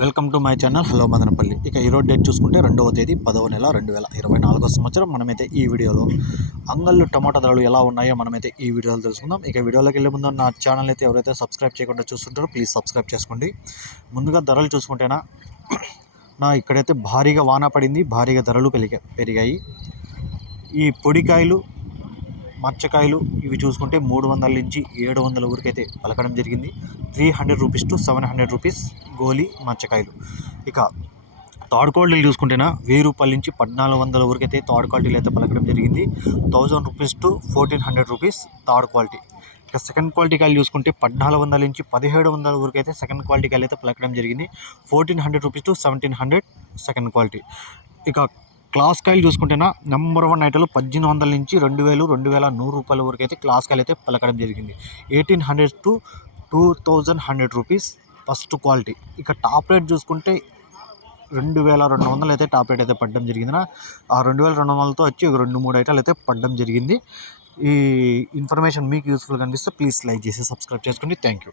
Welcome to my channel hello Madanapalle. ఇక ఈరోజు date చూసుకుంటే రెండవ తేదీ పదవ నెల రెండు వేల ఇరవై నాలుగో సంవత్సరం. మనమైతే ఈ వీడియోలో అంగళ్ళు టమాటా ధరలు ఎలా ఉన్నాయో మనమైతే ఈ వీడియోలో తెలుసుకుందాం. ఇక వీడియోలోకి వెళ్ళే ముందు నా ఛానల్ అయితే ఎవరైతే సబ్స్క్రైబ్ చేయకుండా చూస్తుంటారో ప్లీజ్ సబ్స్క్రైబ్ చేసుకోండి. ముందుగా ధరలు చూసుకుంటేనా నా ఇక్కడైతే భారీగా వాన పడింది. భారీగా ధరలు పెరిగాయి. ఈ పొడికాయలు మచ్చకాయలు ఇవి చూసుకుంటే మూడు వందల నుంచి ఏడు వందల వరకైతే పలకడం జరిగింది. Three hundred rupees to seven hundred rupees గోలీ మచ్చకాయలు. ఇక థర్డ్ క్వాలిటీలు చూసుకుంటేనా వెయ్యి రూపాయల నుంచి పద్నాలుగు వందల వరకు అయితే థర్డ్ క్వాలిటీలు అయితే పలకడం జరిగింది. Thousand rupees to fourteen hundred rupees third quality. ఇక సెకండ్ క్వాలిటీ కాయలు చూసుకుంటే పద్నాలుగు వందల నుంచి పదిహేడు వందల వరకు అయితే సెకండ్ క్వాలిటీ కాయలు అయితే పలకడం జరిగింది. Fourteen hundred rupees to seventeen hundred second quality. ఇక క్లాస్ కాయలు చూసుకుంటేనా నెంబర్ వన్ ఐటలు పద్దెనిమిది వందల నుంచి రెండు వేలు రెండు వేల నూరు రూపాయల వరకు అయితే క్లాస్ కాయలు అయితే పలకడం జరిగింది. Eighteen hundred to two thousand hundred rupees first quality ఇక టాప్ రేట్ చూసుకుంటే రెండు వేల రెండు వందలు అయితే టాప్ రేట్ అయితే పడడం జరిగింది ఆ రెండు వేల రెండు వందలతో వచ్చి రెండు మూడు ఐటాలు అయితే పడడం జరిగింది. ఈ ఇన్ఫర్మేషన్ మీకు యూస్ఫుల్ కనిపిస్తే ప్లీజ్ లైక్ చేసి సబ్స్క్రైబ్ చేసుకోండి. Thank you